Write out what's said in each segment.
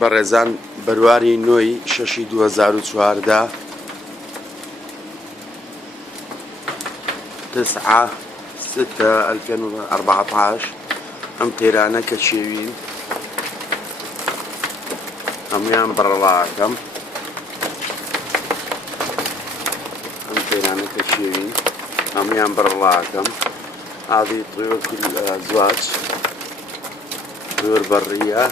بەڕێزان بەرواری نۆی شەشی 2014 9/6/2014 ئەم تێرانە کە چێوین هەمویان بڕڵاکەم ئەم تێرانە کە چێوین هەمویان بڕڵاکەم هذه طيور الأزواج طيور برية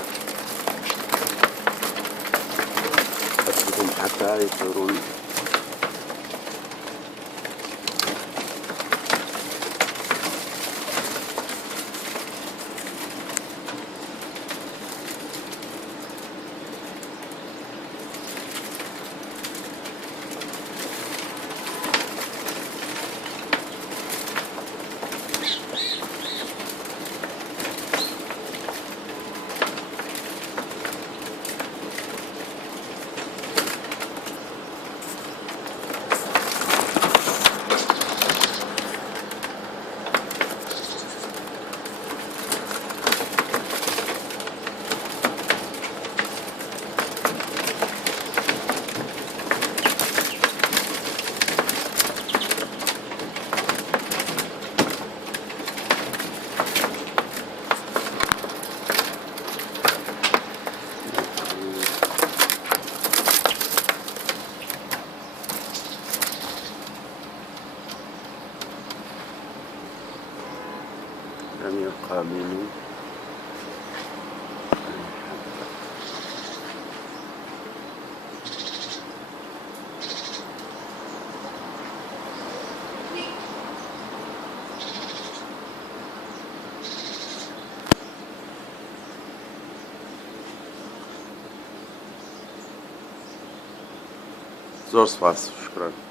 أتركهم حتى يطيرون لم يبقى منه زور سپاس، شكرا.